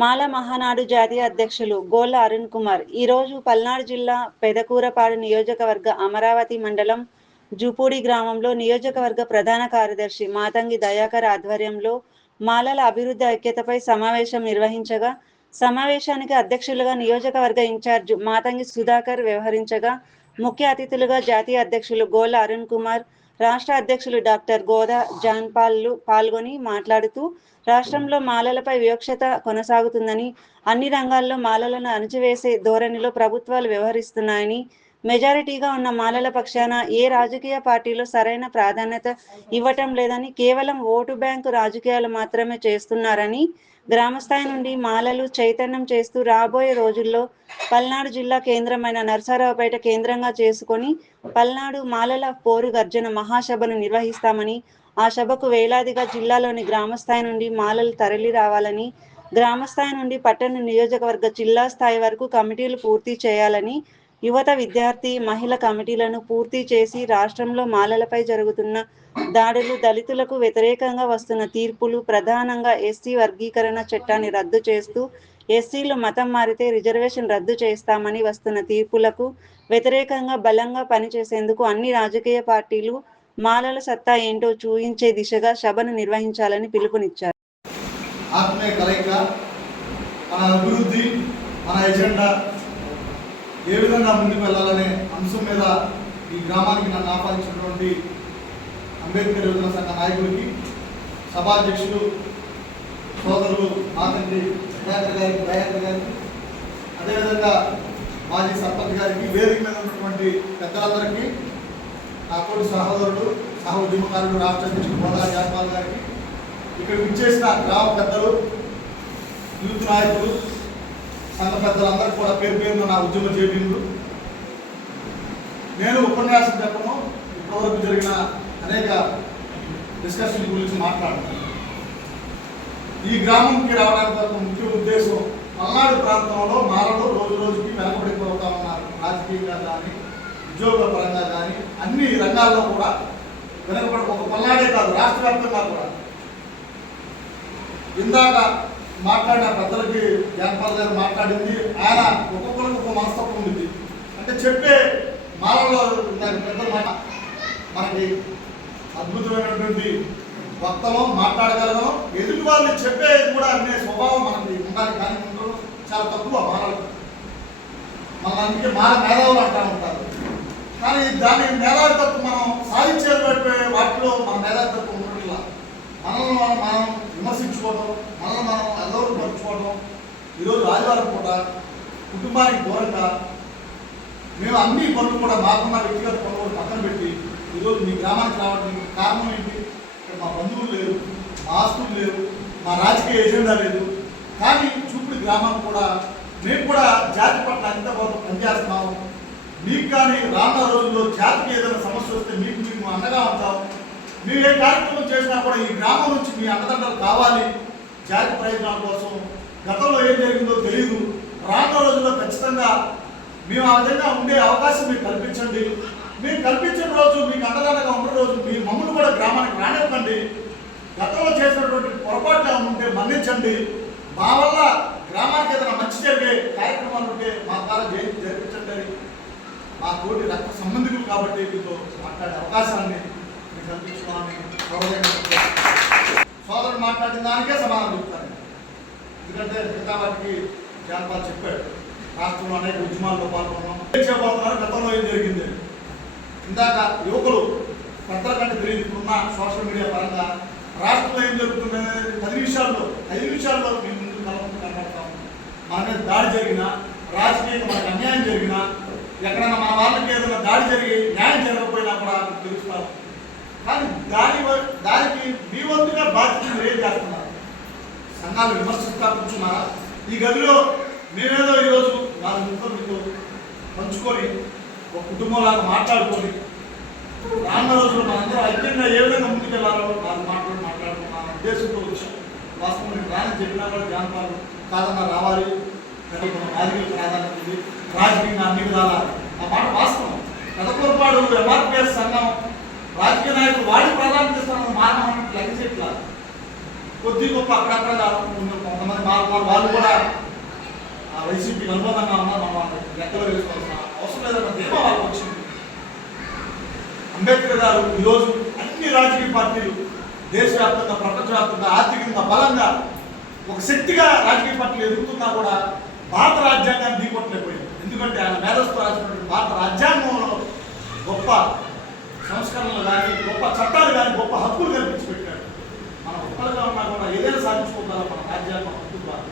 మాల మహానాడు జాతీయ అధ్యక్షులు గోళ్ళ అరుణ్ కుమార్ ఈరోజు పల్నాడు జిల్లా పెదకూరపాడు నియోజకవర్గ అమరావతి మండలం జూపూడి గ్రామంలో నియోజకవర్గ ప్రధాన కార్యదర్శి మాతంగి దయాకర్ ఆధ్వర్యంలో మాలల అభివృద్ధి ఐక్యతపై సమావేశం నిర్వహించగా, సమావేశానికి అధ్యక్షులుగా నియోజకవర్గ ఇన్ఛార్జ్ మాతంగి సుధాకర్ వ్యవహరించగా, ముఖ్య అతిథులుగా జాతీయ అధ్యక్షులు గోళ్ళ అరుణ్ కుమార్, రాష్ట్ర అధ్యక్షులు డాక్టర్ గోదా జాన్పాల్లు పాల్గొని మాట్లాడుతూ, రాష్ట్రంలో మాలలపై వివక్షత కొనసాగుతుందని, అన్ని రంగాల్లో మాలలను అణచివేసే ధోరణిలో ప్రభుత్వాలు వ్యవహరిస్తున్నాయని, మెజారిటీగా ఉన్న మాలల పక్షాన ఏ రాజకీయ పార్టీలు సరైన ప్రాధాన్యత ఇవ్వటం లేదని, కేవలం ఓటు బ్యాంకు రాజకీయాలు మాత్రమే చేస్తున్నారని, గ్రామస్థాయి నుండి మాలలు చైతన్యం చేస్తూ రాబోయే రోజుల్లో పల్నాడు జిల్లా కేంద్రమైన నరసరావుపేట కేంద్రంగా చేసుకొని పల్నాడు మాలల పోరు గర్జన మహాసభను నిర్వహిస్తామని, ఆ సభకు వేలాదిగా జిల్లాలోని గ్రామస్థాయి నుండి మాలలు తరలి రావాలని, గ్రామస్థాయి నుండి పట్టణ నియోజకవర్గ జిల్లా స్థాయి వరకు కమిటీలు పూర్తి చేయాలని, యువత విద్యార్థి మహిళా కమిటీలను పూర్తి చేసి రాష్ట్రంలో మాలలపై జరుగుతున్న దాడులు, దళితులకు వ్యతిరేకంగా వస్తున్న తీర్పులు, ప్రధానంగా ఎస్సీ వర్గీకరణ చట్టాన్ని రద్దు చేస్తూ ఎస్సీలు మతం మారితే రిజర్వేషన్ రద్దు చేస్తామని వస్తున్న తీర్పులకు వ్యతిరేకంగా బలంగా పనిచేసేందుకు అన్ని రాజకీయ పార్టీలు మాలల సత్తా ఏంటో చూయించే దిశగా సభను నిర్వహించాలని పిలుపునిచ్చారు. ఆత్మీయ కలయిక, మన అభివృద్ధి, మన ఎజెండా ఏ విధంగా ముందుకు వెళ్ళాలనే అంశం మీద ఈ గ్రామానికి నన్ను ఆహ్వానించినటువంటి అంబేద్కర్ యువజన సంఘ నాయకుడికి, సభాధ్యక్షుడు సోదరులు మాతంగి దయాకర్ గారికి, అదేవిధంగా మాజీ సర్పంచ్ గారికి, వేదిక మీద ఉన్నటువంటి పెద్దలందరికీ, నా తోటి సహోదరుడు సహ ఉద్యమకారుడు రాష్ట్ర అధ్యక్షుడు గోదా జాన్పాల్ గారికి, ఇక్కడ విచ్చేసిన గ్రామ పెద్దలు, యూత్ నాయకులు, సంఘ పెద్దలందరికీ కూడా పేరు పేరున నా ఉద్యమ చేయులు. నేను ఉపన్యాసం చెప్పను, ఇప్పటివరకు జరిగిన అనేక డిస్కషన్ గురించి మాట్లాడుతున్నాను. ఈ గ్రామంకి రావడానికి ఒక ముఖ్య ఉద్దేశం, పల్నాడు ప్రాంతంలో మాలలు రోజు రోజుకి వెనకబడిపోతా ఉన్నారు. రాజకీయంగా కానీ, ఉద్యోగ పరంగా కానీ, అన్ని రంగాల్లో కూడా వెనకబడి, ఒక పల్నాడే కాదు రాష్ట్ర వ్యాప్తంగా కూడా. ఇందాక మాట్లాడిన పెద్దలకి జాన్పాల్ గారు మాట్లాడింది, ఆయన ఒక్కొక్కరికి ఒక మనస్తత్వం ఉంది. అంటే చెప్పే మాలలో పెద్దలు మనకి అద్భుతమైనటువంటి వక్తలం, మాట్లాడగలగం, ఎదుటి వాళ్ళు చెప్పేది కూడా అనే స్వభావం మనకి ఉండాలి. కానీ ఉండడం చాలా తక్కువ మాలలు. మన అందుకే మాల మేధావులు అంటూ ఉంటారు. కానీ దాని మేధావితత్వం మనం సాధించేటువంటి వాటిలో మన మేధావితత్వం ఉండట్లా. మనల్ని మనం విమర్శించుకోవడం, మనల్ని మనం అగౌరవపరుచుకోవడం. ఈరోజు ఆదివారం పూట కుటుంబానికి దూరంగా మేము అన్ని పనులు కూడా మాకున్న వ్యక్తిగత పనులు పక్కన పెట్టి ఈరోజు మీ గ్రామానికి రావడానికి కారణం ఏంటి? ఇక్కడ మా బంధువులు లేరు, మా ఆస్తులు లేవు, మా రాజకీయ ఎజెండా లేదు. కానీ చూపుడు గ్రామం కూడా మేము కూడా జాతి పట్ల అంత పనిచేస్తున్నాము. మీకు కానీ రానున్న రోజుల్లో జాతికి ఏదైనా సమస్య వస్తే మీకు అండగా ఉంటాం. మీరు ఏ కార్యక్రమం చేసినా కూడా ఈ గ్రామం నుంచి మీ అండదండలు కావాలి. జాతి ప్రయోజనాల కోసం గతంలో ఏం జరిగిందో తెలియదు. రానున్న రోజుల్లో ఖచ్చితంగా మేము ఆ విధంగా ఉండే అవకాశం మీకు కల్పించండి. మీరు కల్పించిన రోజు, మీకు అండదండగా ఉన్న రోజు మీ మమ్మల్ని కూడా గ్రామానికి రానివ్వండి. గతంలో చేసినటువంటి పొరపాట్లు ఉంటే మన్నించండి. మా వల్ల గ్రామానికి ఏదైనా మంచి జరిగే కార్యక్రమాలు ఉంటే మా ద్వారా జరిపించండి. మా తోటి రక్త సంబంధికులు కాబట్టి మీతో మాట్లాడే అవకాశాన్ని మీకు కల్పించుకోవాలని సోదరుడు మాట్లాడిన దానికే సమాధానం చెప్తాను. ఎందుకంటే మిగతా వాటికి జాన్పాల్ చెప్పాడు, రాష్ట్రంలో అనేక ఉద్యమాల్లో పాల్గొన్నాం. ఏం చేయబోతున్నారు, గతంలో ఏం జరిగింది. ఇందాక యువకులు పెద్దల కంటే తెలియదు ఉన్న సోషల్ మీడియా పరంగా రాష్ట్రంలో ఏం జరుగుతుందనేది 5 నిమిషాల్లో మేము ముందు కనబడతాం. మన మీద దాడి జరిగినా, రాజకీయంగా మనకు అన్యాయం జరిగినా, ఎక్కడైనా మన వాళ్ళకి ఏదైనా దాడి జరిగి న్యాయం జరగకపోయినా కూడా తెలుస్తాం. కానీ దానికి మీ వంతుగా బాధ్యత మీరు ఏం చేస్తున్నారు? సంఘాలు విమర్శిస్తా కూర్చున్నారా? ఈ గదిలో మేమేదో ఈరోజు 4 నిమిషాలు మీతో పంచుకొని ఒక కుటుంబంలాగా మాట్లాడుకొని రానున్న రోజుల్లో మనందరం ఐక్యంగా ఏ విధంగా ముందుకెళ్లాలో 4 మాటలు మాట్లాడుకున్న ఉద్దేశంతో వచ్చాం. వాస్తవం నేను రాని చెప్పినా కూడా జాన్పాలు కాదన్నా రావాలి, రాజకీయ ప్రాధాన్యత ఉంది, రాజకీయంగా అన్ని విధాలా ఆ మాట వాస్తవం. పెదకూరపాడు ఎంఆర్పిఎస్ సంఘం రాజకీయ నాయకులు వాడి ప్రాధాన్యత ఇస్తామని మానవ లెక్క చెప్పారు. కొద్ది గొప్ప అక్కడక్కడ కొంతమంది వాళ్ళు కూడా ఆ వైసీపీకి అనుబంధంగా ఉన్నారు. మనం లెక్కలో వేసుకోవాల్సిన అవసరం లేదన్న ధీమా వాళ్ళకి వచ్చింది. అంబేద్కర్ గారు ఈరోజు అన్ని రాజకీయ పార్టీలు దేశవ్యాప్తంగా ప్రపంచవ్యాప్తంగా ఆర్థికంగా బలంగా ఒక శక్తిగా రాజకీయ పార్టీలు ఎదుగుతున్నా కూడా భారత రాజ్యాంగాన్ని ఢీకొట్టలేకపోయింది. ఎందుకంటే ఆయన మేధస్సు రాసినటువంటి భారత రాజ్యాంగంలో గొప్ప సంస్కరణలు కానీ గొప్ప చట్టాలు కానీ గొప్ప హక్కులు కల్పించి పెట్టాడు. మనం ఒక్కలుగా ఉన్నా కూడా ఏదైనా సాధించుకుంటారో మన రాజ్యాంగం హక్కులు కాదు.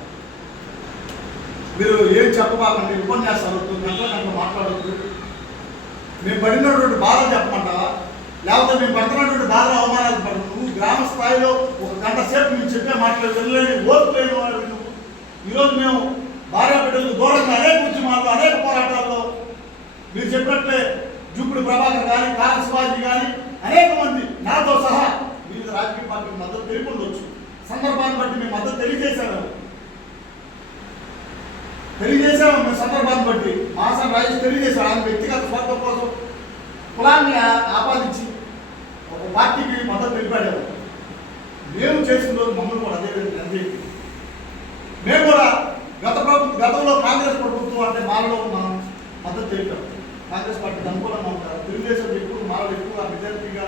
మీరు ఏం చెప్పబాకండి, ఉపన్యాసాలు గంటల మాట్లాడద్దు. మేము పడినటువంటి బాధ చెప్పమంటావా, లేకపోతే మేము పడుతున్నటువంటి బాధ అవమానాలు పడదు. నువ్వు గ్రామ స్థాయిలో ఒక గంట సేపు మేము చెప్పే మాటలు వెళ్ళలేని ఓర్పు లేని వాడు నువ్వు. ఈరోజు మేము భార్య బిడ్డలకు దూరంగా అనేక ఉద్యమాల్లో అనేక పోరాటాల్లో మీరు చెప్పినట్లే జూపుడు ప్రభాకర్ కానీ కార శివాజీ కానీ అనేక మంది నాతో సహా వివిధ రాజకీయ పార్టీలకు మద్దతు తెలియకుండొచ్చు. సందర్భాన్ని బట్టి మేము మద్దతు తెలియజేశాము మేము సందర్భాన్ని బట్టి మాసం రాజేష్ తెలియజేశాడు. ఆయన వ్యక్తిగత స్వార్థం కోసం కులాన్ని ఆపాదించి ఒక పార్టీకి మద్దతు తెలిపాడు. మేము చేసిన రోజు మమ్మల్ని కూడా అదే విధంగా మేము కూడా గతంలో కాంగ్రెస్ ప్రభుత్వం అంటే మాలో మనం మద్దతు తెలిపాం. కాంగ్రెస్ పార్టీకి అనుకూలంగా ఉంటారు. తెలుగుదేశం ఎక్కువ మాలో ఎక్కువ మెజారిటీగా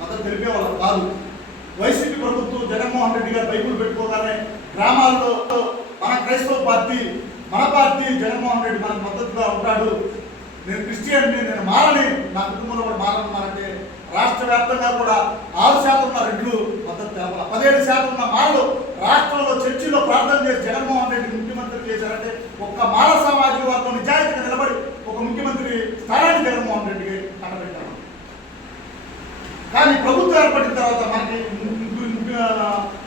మద్దతు తెలిపేవాళ్ళు కాదు. వైసీపీ ప్రభుత్వం జగన్మోహన్ రెడ్డి గారు బైబుల్ పెట్టుకోగానే గ్రామాల్లో మన క్రైస్తవ పార్టీ మన పార్టీ జగన్మోహన్ రెడ్డి మనకు మద్దతుగా ఉంటాడు, నేను క్రిస్టియన్ని, నేను మారని, నా కుటుంబంలో కూడా మారనున్నారంటే రాష్ట్ర వ్యాప్తంగా కూడా 6% ఉన్న రెడ్లు మద్దతు తెలపాలి. 17% ఉన్న మారలు రాష్ట్రంలో చర్చిలో ప్రార్థన చేసి జగన్మోహన్ రెడ్డి ముఖ్యమంత్రి చేశారంటే ఒక్క మాల సామాజిక వర్గం నిజాయితీగా నిలబడి ఒక ముఖ్యమంత్రి స్థానాన్ని జగన్మోహన్ రెడ్డికి కట్టబెట్టారు. కానీ ప్రభుత్వం ఏర్పడిన తర్వాత మనకి ముఖ్య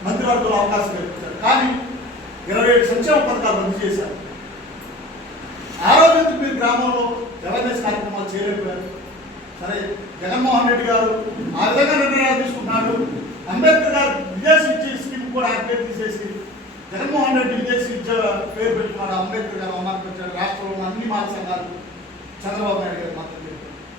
మంత్రివర్గంలో అవకాశం కల్పించారు. కానీ 27 సంక్షేమ పథకాలు రద్దు చేశారు. ఆ రోజు మీరు గ్రామంలో అవేర్నెస్ కార్యక్రమాలు చేయలేకపోయారు. సరే, జగన్మోహన్ రెడ్డి గారు ఆ విధంగా నిర్ణయాలు తీసుకున్నాడు. అంబేద్కర్ గారు విదేశీ విద్య స్కీమ్ కూడా యాక్టివేట్ తీసేసి జగన్మోహన్ రెడ్డి విదేశీ విద్య పేరు పెట్టుకున్నాడు. అంబేద్కర్ గారు అవమానించారు. రాష్ట్రంలో అన్ని మాల సంఘాలు చంద్రబాబు నాయుడు గారు